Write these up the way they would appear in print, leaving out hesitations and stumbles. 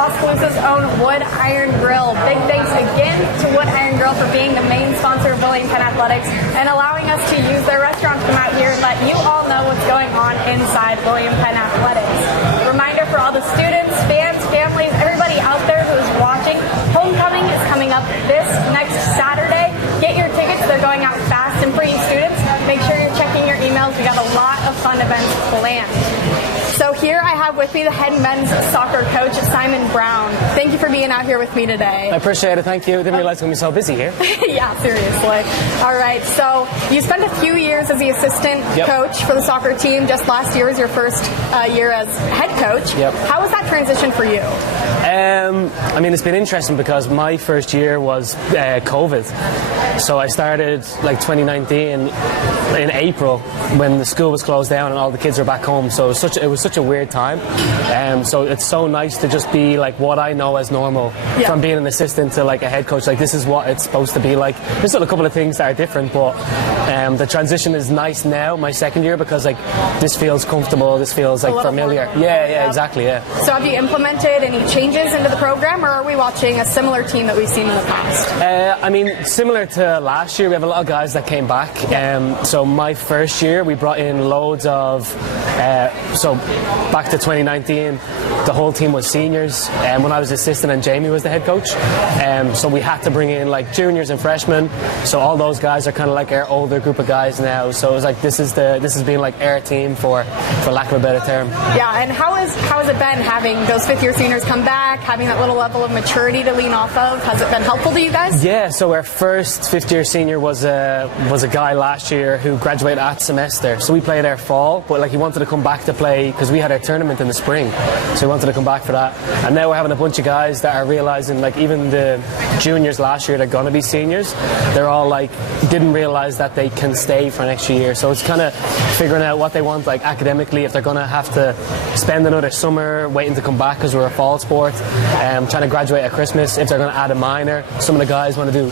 Oskaloosa's own Wood Iron Grill. Big thanks again to Wood Iron Grill for being the main sponsor of William Penn Athletics and allowing us to use their restaurant to come out here and let you all know what's going on inside William Penn Athletics. Reminder for all the students, fans, families, everybody out there who is watching, homecoming is coming up this next Saturday. Get your tickets. They're going out fast. And for you students, make sure you're checking your emails. We got a lot of fun events planned. So here I have with me the head men's soccer coach, Simon Brown. Thank you for being out here with me today. I appreciate it. Thank you. Didn't realize we were so busy here. Yeah, seriously. All right. So you spent a few years as the assistant coach for the soccer team. Just last year was your first year as head coach. Yep. How was that transition for you? I mean, it's been interesting because my first year was COVID. So I started like 2019 in April when the school was closed down and all the kids were back home. So it was such a weird time. So it's so nice to just be like what I know as normal from being an assistant to like a head coach. Like this is what it's supposed to be like. There's still a couple of things that are different, but the transition is nice now, my second year, because like this feels comfortable. This feels like familiar. Yeah, exactly. Yeah. So have you implemented any changes into the program, or are we watching a similar team that we've seen in the past? I mean, similar to last year, we have a lot of guys that came back. So my first year, we brought in loads of. So back to 2019, the whole team was seniors. When I was assistant and Jamie was the head coach, so we had to bring in like juniors and freshmen. So all those guys are kind of like our older group of guys now. So it was like this has been like our team for lack of a better term. Yeah, and how has it been having those fifth year seniors come back, having that little level of maturity to lean off of? Has it been helpful to you guys? Yeah. So our first fifth year senior was a guy last year who graduated at semester. So we played our fall, but like he wanted to come back to play because we had our tournament in the spring. So he wanted to come back for that. And now we're having a bunch of guys that are realizing, like even the juniors last year, they're going to be seniors. They're all like, didn't realize that they can stay for an extra year. So it's kind of figuring out what they want, like academically, if they're going to have to spend another summer waiting to come back because we're a fall sport, trying to graduate at Christmas, if they're going to add a minor. Some of the guys want to do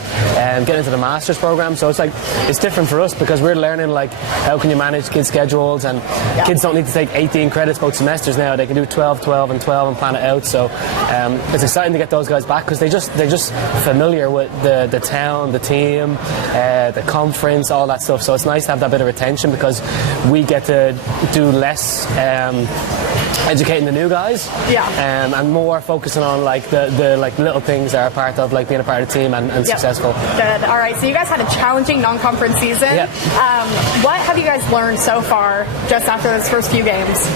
get into the master's program. So it's like, it's different for us because we're learning like how can you manage kids' schedules, and kids don't need to take 18 credits both semesters now. They can do 12, 12 and 12 and plan it out. So it's exciting to get those guys back because they're just familiar with the town, the team, the conference, all that stuff. So it's nice to have that bit of retention because we get to do less educating the new guys, and more focusing on like the like little things that are part of like being a part of the team and successful. Good. All right. So you guys had a challenging non-conference season. What have you guys learned so far just after those first few games?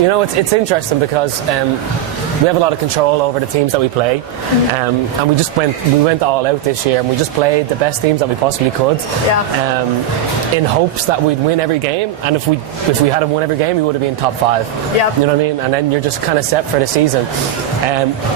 You know, it's interesting because we have a lot of control over the teams that we play, and we went all out this year, and we just played the best teams that we possibly could, in hopes that we'd win every game. And if we hadn't won every game, we would have been top 5. You know what I mean? And then you're just kind of set for the season.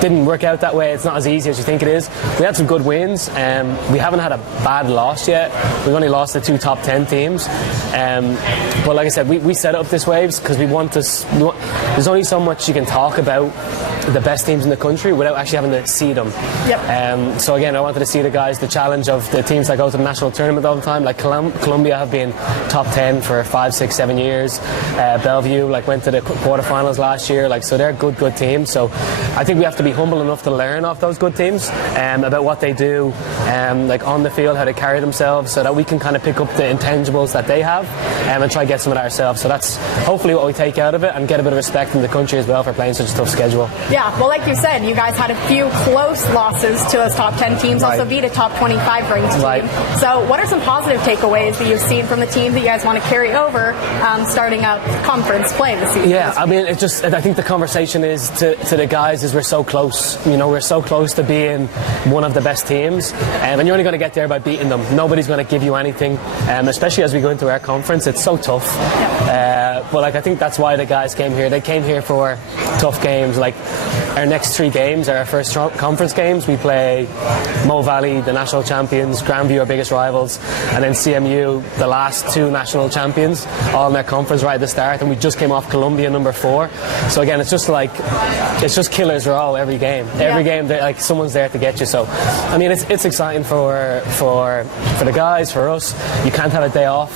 Didn't work out that way. It's not as easy as you think it is. We had some good wins. We haven't had a bad loss yet. We've only lost the 2 top 10 teams. But like I said, we set it up this way because we want to. There's only so much you can talk about the best teams in the country without actually having to see them. So again, I wanted to see the guys, the challenge of the teams that go to the national tournament all the time. Like Columbia have been top 10 for 5, 6, 7 years. Bellevue went to the quarterfinals last year. So they're good teams. So I think we have to be humble enough to learn off those good teams about what they do, on the field, how they carry themselves, so that we can kind of pick up the intangibles that they have and try to get some of that ourselves. So that's hopefully what we take out of it, and get a bit of respect in the country as well for playing such a tough schedule. Yeah, well, like you said, you guys had a few close losses to those top 10 teams, also beat a top 25 ranked team. So what are some positive takeaways that you've seen from the team that you guys want to carry over starting up conference play this season? Yeah, I mean, I think the conversation is to the guys is we're so close. You know, we're so close to being one of the best teams, and you're only going to get there by beating them. Nobody's going to give you anything, especially as we go into our conference. It's so tough. But I think that's why the guys came here. They came here for tough games. Our next 3 games are our first conference games. We play Mo Valley, the national champions, Grandview, our biggest rivals, and then CMU, the last 2 national champions, all in their conference right at the start. And we just came off Columbia, number 4. So again, it's just killer's row every game. Every game, someone's there to get you. So I mean, it's exciting for the guys, for us. You can't have a day off.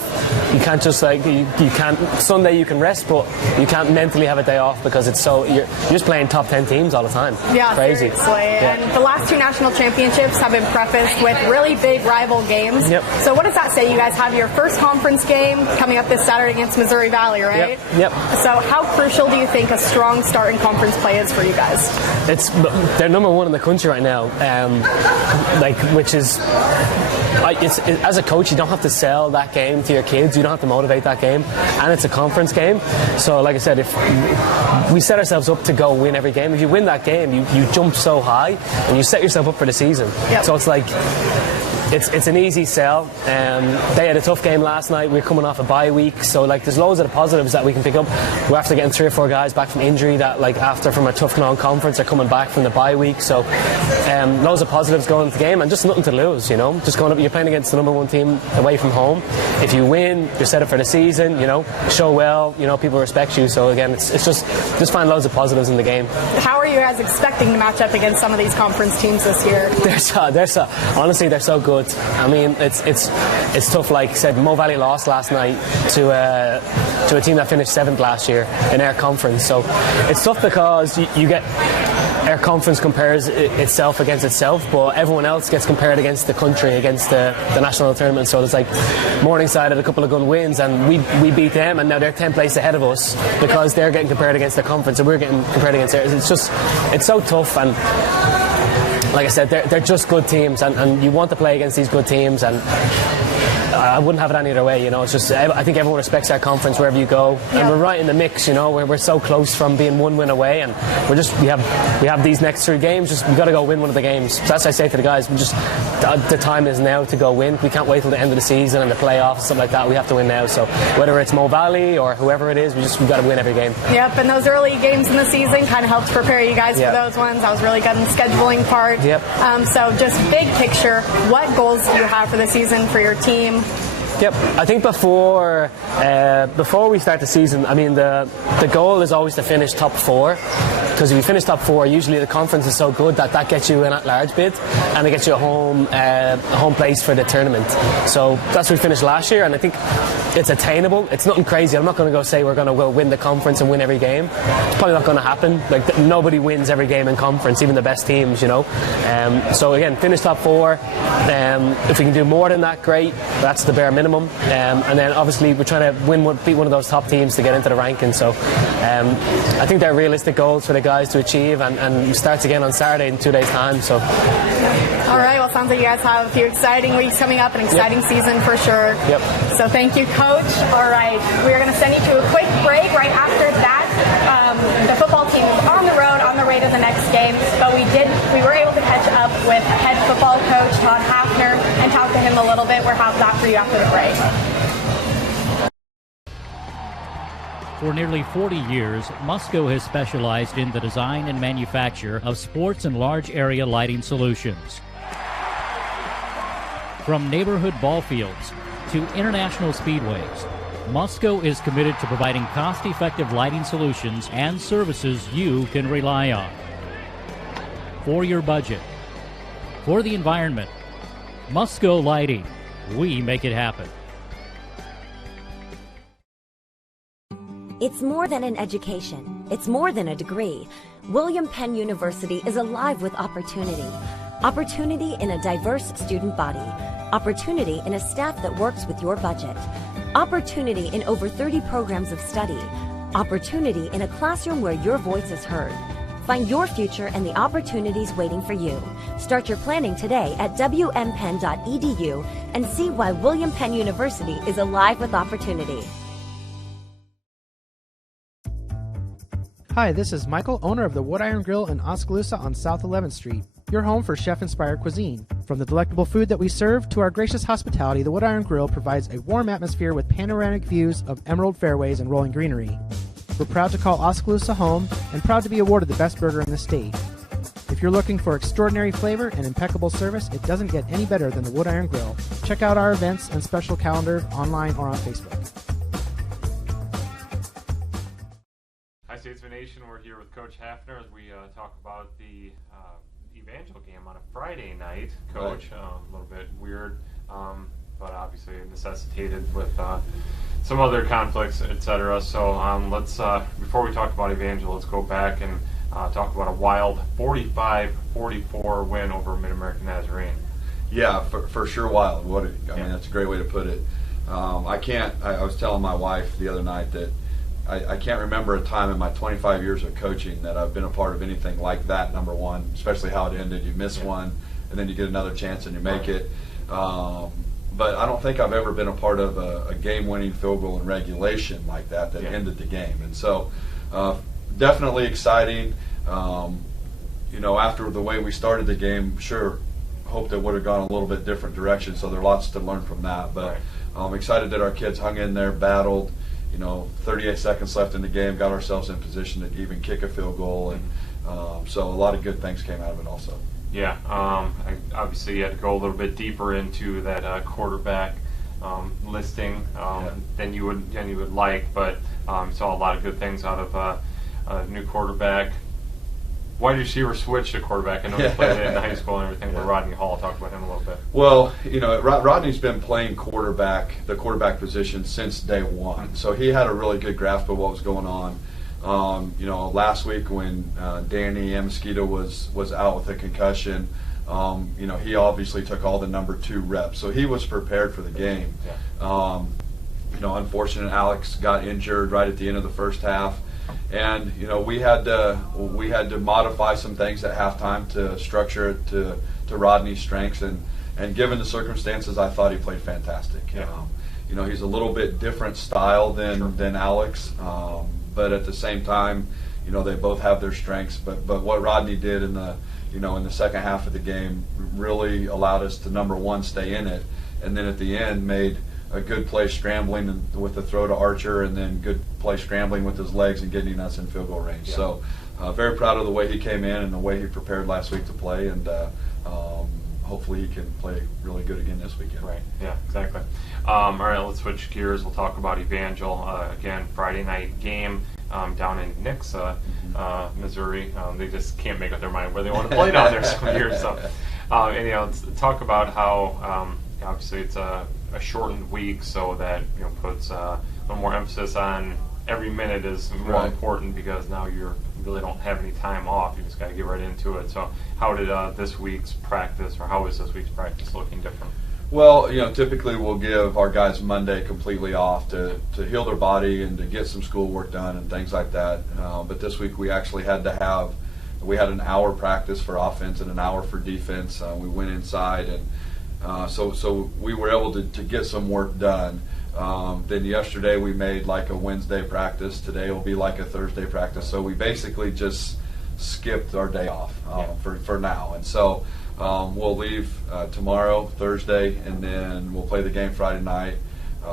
You can't just you can't Sunday you can rest, but you can't mentally have a day off because it's so you're just playing top 10 teams all the time. Yeah, crazy. Seriously. Yeah. And the last 2 national championships have been prefaced with really big rival games. Yep. So what does that say? You guys have your first conference game coming up this Saturday against Missouri Valley, right? Yep. So how crucial do you think a strong start in conference play is for you guys? They're number 1 in the country right now, which is. As a coach, you don't have to sell that game to your kids. You don't have to motivate that game, and it's a conference game. So, like I said, if we set ourselves up to go win every game, if you win that game, you jump so high and you set yourself up for the season. Yep. So it's like. It's an easy sell. They had a tough game last night. We're coming off a bye week, so there's loads of the positives that we can pick up. We're after getting 3 or 4 guys back from injury that from a tough non-conference are coming back from the bye week. So loads of positives going into the game and just nothing to lose. Just going up. You're playing against the number 1 team away from home. If you win, you're set up for the season. Show well. People respect you. So again, it's just find loads of positives in the game. How are you guys expecting to match up against some of these conference teams this year? Honestly, they're so good. I mean, it's tough. Like I said, Mo Valley lost last night to a team that finished 7th last year in our conference. So it's tough because you get our conference compares itself against itself, but everyone else gets compared against the country, against the national tournament. So it's like Morningside had a couple of good wins, and we beat them, and now they're 10 places ahead of us because they're getting compared against the conference, and we're getting compared against theirs. It's so tough. And like I said, they're just good teams, and you want to play against these good teams, and I wouldn't have it any other way. It's just I think everyone respects our conference wherever you go, and we're right in the mix. We're so close from being 1 win away, and we have these next 3 games. We've got to go win one of the games. So that's what I say to the guys. The time is now to go win. We can't wait till the end of the season and the playoffs and stuff like that. We have to win now. So whether it's Mo Valley or whoever it is, we've got to win every game. Yep, and those early games in the season kind of helped prepare you guys for those ones. That was really good in the scheduling part. Yep. So just big picture, what goals do you have for the season for your team? Yep, I think before we start the season, I mean the goal is always to finish top 4, because if you finish top 4, usually the conference is so good that gets you an at-large bid, and it gets you a home place for the tournament. So that's what we finished last year, and I think it's attainable. It's nothing crazy. I'm not going to go say we're going to go win the conference and win every game. It's probably not going to happen. Nobody wins every game in conference, even the best teams. So again, finish top 4. If we can do more than that, great. That's the bare minimum. And then obviously we're trying to beat one of those top teams to get into the ranking. So I think they're realistic goals for the guys to achieve, and it starts again on Saturday in 2 days' time. So all right, well, sounds like you guys have a few exciting weeks coming up, an exciting season for sure. Yep. So thank you, Coach. All right, we're going to send you to a quick break. Right after that, the football team is on the road on their way to the next game, but we were able to catch up with head football coach Todd Hafner and talk to him a little bit. We'll have that for you after the break. For nearly 40 years, Musco has specialized in the design and manufacture of sports and large area lighting solutions. From neighborhood ball fields to international speedways, Musco is committed to providing cost-effective lighting solutions and services you can rely on. For your budget, for the environment, Musco Lighting, we make it happen. It's more than an education. It's more than a degree. William Penn University is alive with opportunity. Opportunity in a diverse student body. Opportunity in a staff that works with your budget. Opportunity in over 30 programs of study. Opportunity in a classroom where your voice is heard. Find your future and the opportunities waiting for you. Start your planning today at wmpenn.edu and see why William Penn University is alive with opportunity. Hi, this is Michael, owner of the Wood Iron Grill in Oskaloosa on South 11th Street, your home for chef-inspired cuisine. From the delectable food that we serve to our gracious hospitality, the Wood Iron Grill provides a warm atmosphere with panoramic views of emerald fairways and rolling greenery. We're proud to call Oskaloosa home and proud to be awarded the best burger in the state. If you're looking for extraordinary flavor and impeccable service, it doesn't get any better than the Wood Iron Grill. Check out our events and special calendar online or on Facebook. Hi, Statesman Nation. We're here with Coach Hafner as we talk about the Evangel game on a Friday night. Coach, Right. A little bit weird, but obviously necessitated with some other conflicts, etc. So let's before we talk about Evangel, let's go back and talk about a wild 45-44 win over Mid-American Nazarene. Yeah, for sure wild. I mean, that's a great way to put it. I was telling my wife the other night that I can't remember a time in my 25 years of coaching that I've been a part of anything like that, number one, especially how it ended. You miss one, and then you get another chance and you make it. But I don't think I've ever been a part of a game-winning field goal in regulation like that ended the game. And so definitely exciting. After the way we started the game, sure, hoped it would have gone a little bit different direction, so there are lots to learn from that. But I'm excited that our kids hung in there, battled. 38 seconds left in the game, got ourselves in position to even kick a field goal, and so a lot of good things came out of it also. Yeah, obviously you had to go a little bit deeper into that quarterback listing than you would like, but saw a lot of good things out of a new quarterback. Wide receiver switch to quarterback. I know he played it in high school and everything, but Rodney Hall, talk about him a little bit. Well, Rodney's been playing the quarterback position since day one, so he had a really good grasp of what was going on. Last week when Danny Amosquito was out with a concussion, he obviously took all the number 2 reps, so he was prepared for the game. Unfortunately, Alex got injured right at the end of the first half. And we had to modify some things at halftime to structure it to Rodney's strengths, and given the circumstances, I thought he played fantastic. He's a little bit different style than Alex, but at the same time, they both have their strengths. But what Rodney did in the second half of the game really allowed us to, number one, stay in it, and then at the end made a good play scrambling with the throw to Archer, and then good play scrambling with his legs and getting us in field goal range. So very proud of the way he came in and the way he prepared last week to play, and hopefully he can play really good again this weekend. Right, yeah, exactly. All right, let's switch gears. We'll talk about Evangel. Again, Friday night game down in Nixa, Missouri. They just can't make up their mind where they want to play down there some years. So, let's talk about how obviously it's a shortened week, so that puts a little more emphasis on every minute is more important, because now you really don't have any time off. You just got to get right into it. So how did this week's practice, or how is this week's practice looking different? Well, typically we'll give our guys Monday completely off to heal their body and to get some schoolwork done and things like that. But this week we actually had an hour practice for offense and an hour for defense. We went inside, and so we were able to get some work done. Then yesterday we made like a Wednesday practice. Today will be like a Thursday practice. So we basically just skipped our day off for now. And so we'll leave tomorrow, Thursday, and then we'll play the game Friday night.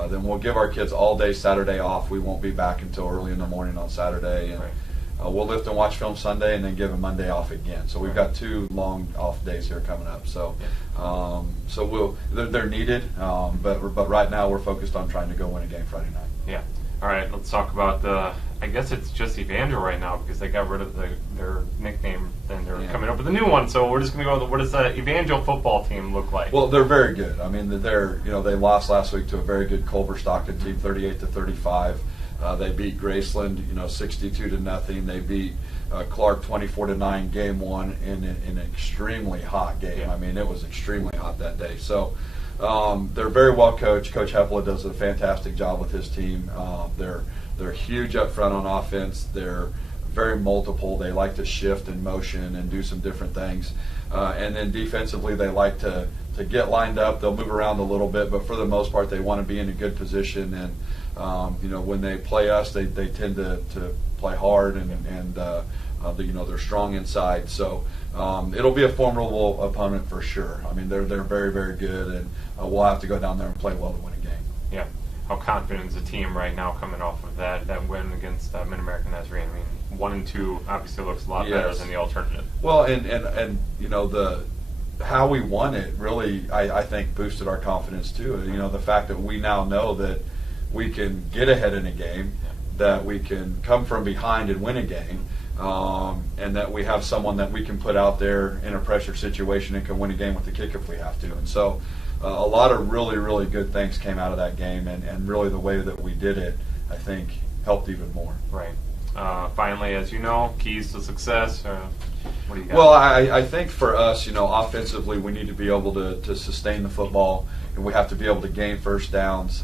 Then we'll give our kids all day Saturday off. We won't be back until early in the morning on Saturday. And we'll lift and watch film Sunday, and then give them Monday off again. So we've got 2 long off days here coming up. So they're needed, but right now we're focused on trying to go win a game Friday night. Yeah. All right, let's talk about I guess it's just Evangel right now, because they got rid of their nickname, and they're coming up with a new one. So we're just going to go with, what does the Evangel football team look like? Well, they're very good. I mean, they lost last week to a very good Culver Stockton team, 38-35. They beat Graceland, 62-0. They beat Clark 24-9 game 1 in an extremely hot game. Yeah. I mean, it was extremely hot that day. So they're very well coached. Coach Heppola does a fantastic job with his team. They're huge up front on offense. They're very multiple. They like to shift in motion and do some different things. And then defensively, they like to get lined up. They'll move around a little bit, but for the most part, they want to be in a good position. And when they play us, they tend to play hard, and they're strong inside. So it'll be a formidable opponent for sure. I mean, they're very, very good, and we'll have to go down there and play well to win a game. Yeah. How confident is the team right now coming off of that win against Mid-American Nazarene? I mean, 1-2 obviously looks a lot better than the alternative. Well, and the how we won it really, I think, boosted our confidence too. The fact that we now know that we can get ahead in a game, that we can come from behind and win a game, and that we have someone that we can put out there in a pressure situation and can win a game with the kick if we have to. And so a lot of really, really good things came out of that game, and really the way that we did it, I think, helped even more. Right. Finally, as you know, keys to success. What do you got? Well, I think for us, offensively, we need to be able to sustain the football, and we have to be able to gain first downs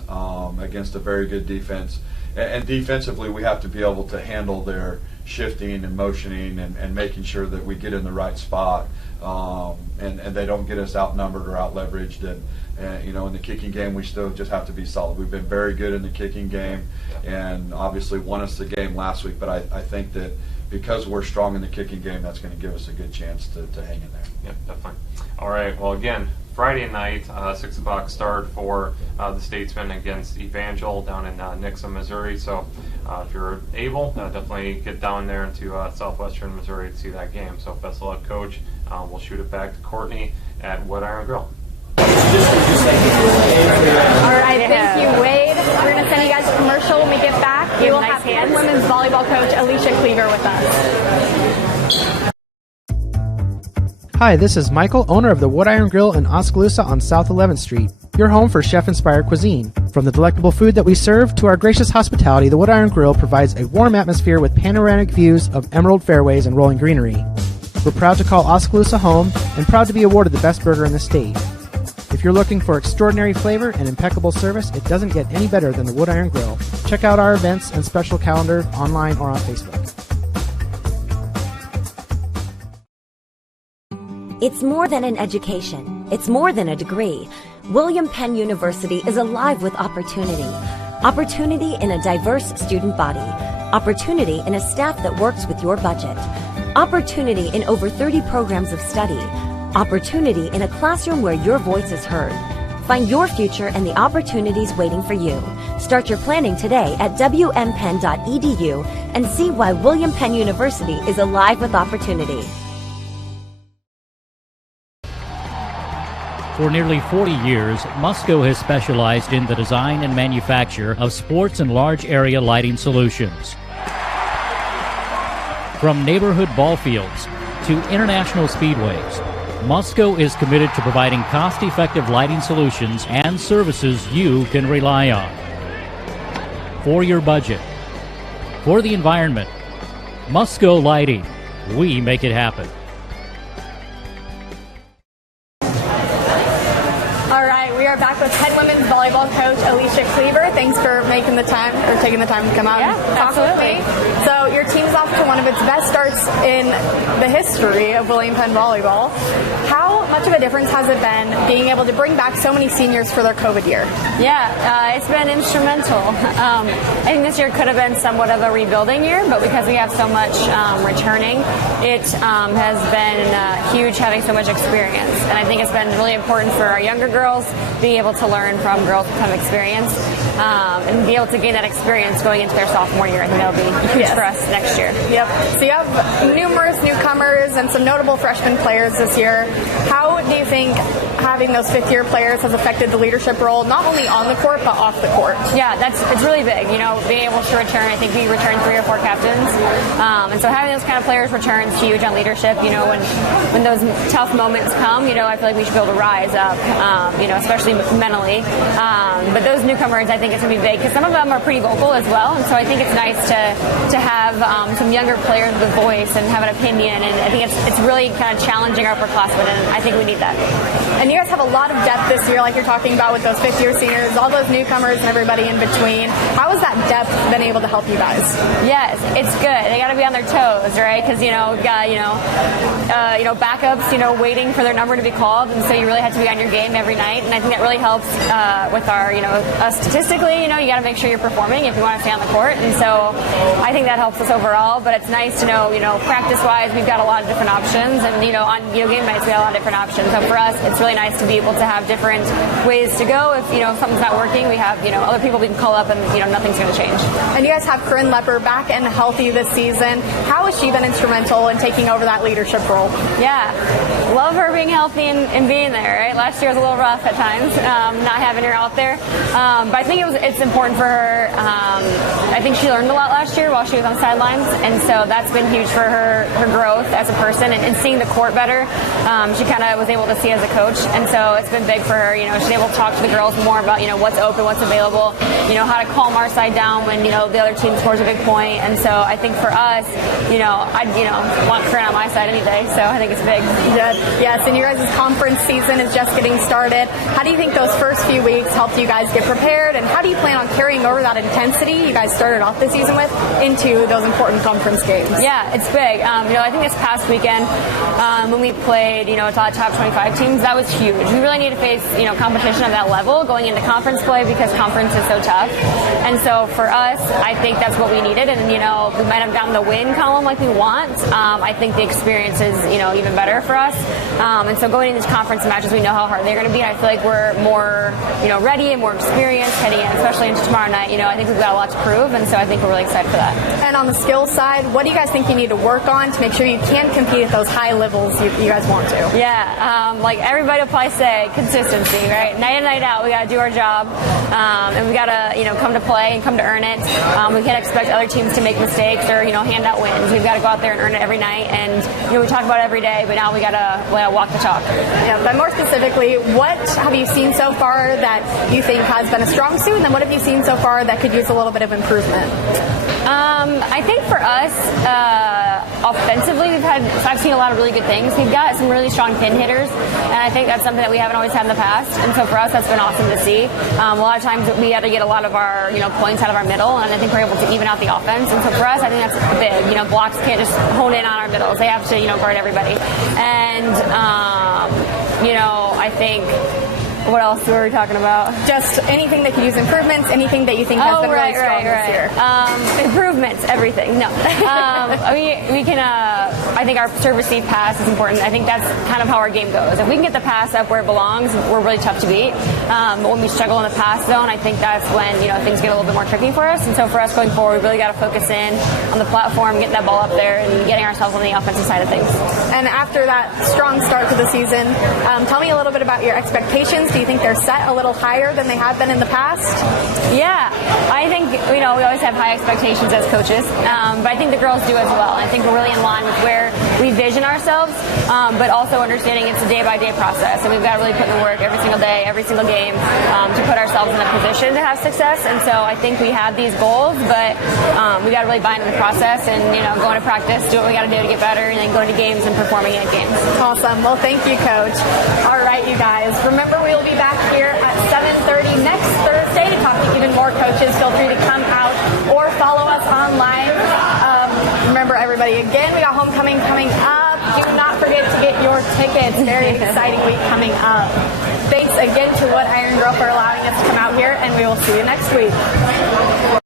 against a very good defense. And defensively, we have to be able to handle their shifting and motioning and making sure that we get in the right spot and they don't get us outnumbered or out-leveraged. And in the kicking game, we still just have to be solid. We've been very good in the kicking game and obviously won us the game last week, but I think that because we're strong in the kicking game, that's going to give us a good chance to hang in there. Yep, definitely. All right, well, again, Friday night, 6 o'clock start for the Statesmen against Evangel down in Nixa, Missouri. So if you're able, definitely get down there into southwestern Missouri to see that game. So best of luck, Coach. We'll shoot it back to Courtney at Wood Iron Grill. All right, thank you, Wade. We're going to send you guys a commercial when we get back. We will have head women's volleyball coach Alicia Cleaver with us. Hi, this is Michael, owner of the Wood Iron Grill in Oskaloosa on South 11th Street. Your home for chef-inspired cuisine. From the delectable food that we serve to our gracious hospitality, the Wood Iron Grill provides a warm atmosphere with panoramic views of emerald fairways and rolling greenery. We're proud to call Oskaloosa home and proud to be awarded the best burger in the state. If you're looking for extraordinary flavor and impeccable service, it doesn't get any better than the Wood Iron Grill. Check out our events and special calendar online or on Facebook. It's more than an education. It's more than a degree. William Penn University is alive with opportunity. Opportunity in a diverse student body. Opportunity in a staff that works with your budget. Opportunity in over 30 programs of study. Opportunity in a classroom where your voice is heard. Find your future and the opportunities waiting for you. Start your planning today at wmpenn.edu and see why William Penn University is alive with opportunity. For nearly 40 years, Musco has specialized in the design and manufacture of sports and large area lighting solutions. From neighborhood ball fields to international speedways, Musco is committed to providing cost-effective lighting solutions and services you can rely on. For your budget, for the environment, Musco Lighting, we make it happen. We are back with head women's volleyball coach Alicia Cleaver. Thanks for taking the time to come out and talk with me. So your team's off to one of its best starts in the history of William Penn volleyball. How much of a difference has it been being able to bring back so many seniors for their COVID year? Yeah, it's been instrumental. I think this year could have been somewhat of a rebuilding year, but because we have so much returning, it has been huge having so much experience. And I think it's been really important for our younger girls being able to learn from girls with some experience and be able to gain that experience going into their sophomore year. I think that'll be huge for us next year. Yep. So you have numerous newcomers and some notable freshman players this year. How do you think having those fifth-year players has affected the leadership role, not only on the court, but off the court? Yeah, it's really big. Being able to return, I think we returned 3 or 4 captains. And so having those kind of players return is huge on leadership. When those tough moments come, I feel like we should be able to rise up, especially mentally. But those newcomers, I think it's going to be big because some of them are pretty vocal as well. And so I think it's nice to have some younger players with a voice and have an opinion. And I think it's really kind of challenging our upperclassmen, and I think we need that. And you guys have a lot of depth this year, like you're talking about with those fifth-year seniors, all those newcomers and everybody in between. How has that depth been able to help you guys? Yes, it's good. They got to be on their toes, right? Because backups, waiting for their number to be called, and so you really have to be on your game every night. And I think that really helps with our, statistically, you got to make sure you're performing if you want to stay on the court. And so I think that helps us overall. But it's nice to know, practice-wise, we've got a lot of different options, and on game nights we have a lot of different options. So for us, it's really nice to be able to have different ways to go. If something's not working, we have other people we can call up, and nothing's going to change. And you guys have Corrine Leopard back and healthy this season. How has she been instrumental in taking over that leadership role? Yeah, love her being healthy and being there. Right, last year was a little rough at times, not having her out there. But I think it's important for her. I think she learned a lot last year while she was on the sidelines, and so that's been huge for her growth as a person and seeing the court better. She kind of was able to see as a coach, and so it's been big for her. She's able to talk to the girls more about what's open, what's available, how to calm our side down when the other team scores a big point. And so I think for us, I'd want Corrine on my side any day. So I think it's big. Yes, and your guys' conference season is just getting started. How do you think those first few weeks helped you guys get prepared, and how do you plan on carrying over that intensity you guys started off the season with into those important conference games? Yeah, it's big. I think this past weekend when we played, top 25 teams, that was huge. We really need to face, competition of that level going into conference play because conference is so tough. And so for us, I think that's what we needed. And, we might have gotten the win column like we want. I think the experience is, even better for us. And so going into these conference matches, we know how hard they're going to be. I feel like we're more, ready and more experienced heading in, especially into tomorrow night. I think we've got a lot to prove. And so I think we're really excited for that. And on the skills side, what do you guys think you need to work on to make sure you can compete at those high levels you guys want to? Yeah, like everybody will probably say, consistency, right? Night in, night out, we got to do our job, and we got to, come to play and come to earn it. We can't expect other teams to make mistakes or, hand out wins. We've got to go out there and earn it every night. And we talk about it every day, but now we got to walk the talk. Yeah, but more specifically, what have you seen so far that you think has been a strong suit, and then what have you seen so far that could use a little bit of improvement? I think for us, offensively, I've seen a lot of really good things. We've got some really strong pin hitters, and I think that's something that we haven't always had in the past. And so for us, that's been awesome to see. A lot of times we had to get a lot of our points out of our middle, and I think we're able to even out the offense. And so for us, I think that's big. Blocks can't just hone in on our middles; they have to guard everybody. And I think. What else were we talking about? Just anything that could use improvements, anything that you think has been really strong this year. Improvements, everything. No. We can, I think our serve receive pass is important. I think that's kind of how our game goes. If we can get the pass up where it belongs, we're really tough to beat. But when we struggle in the pass zone, I think that's when, things get a little bit more tricky for us. And so for us going forward, we really got to focus in on the platform, getting that ball up there, and getting ourselves on the offensive side of things. And after that strong start to the season, tell me a little bit about your expectations. Do you think they're set a little higher than they have been in the past? Yeah, I think, we always have high expectations as coaches, but I think the girls do as well. I think we're really in line with where we vision ourselves, but also understanding it's a day-by-day process, and we've got to really put in the work every single day, every single game, to put ourselves in a position to have success. And so I think we have these goals, but we got to really buy into the process and, going to practice, do what we got to do to get better, and then going to games and performing at games. Awesome. Well, thank you, Coach. All right, you guys. Remember, we will be back here at 7:30 next Thursday to talk to even more coaches. Feel free to come out or follow us online. Remember, everybody, again, we got homecoming coming up. Do not forget to get your tickets. Very exciting week coming up. Thanks again to Wood Iron Girl for allowing us to come out here, and we will see you next week.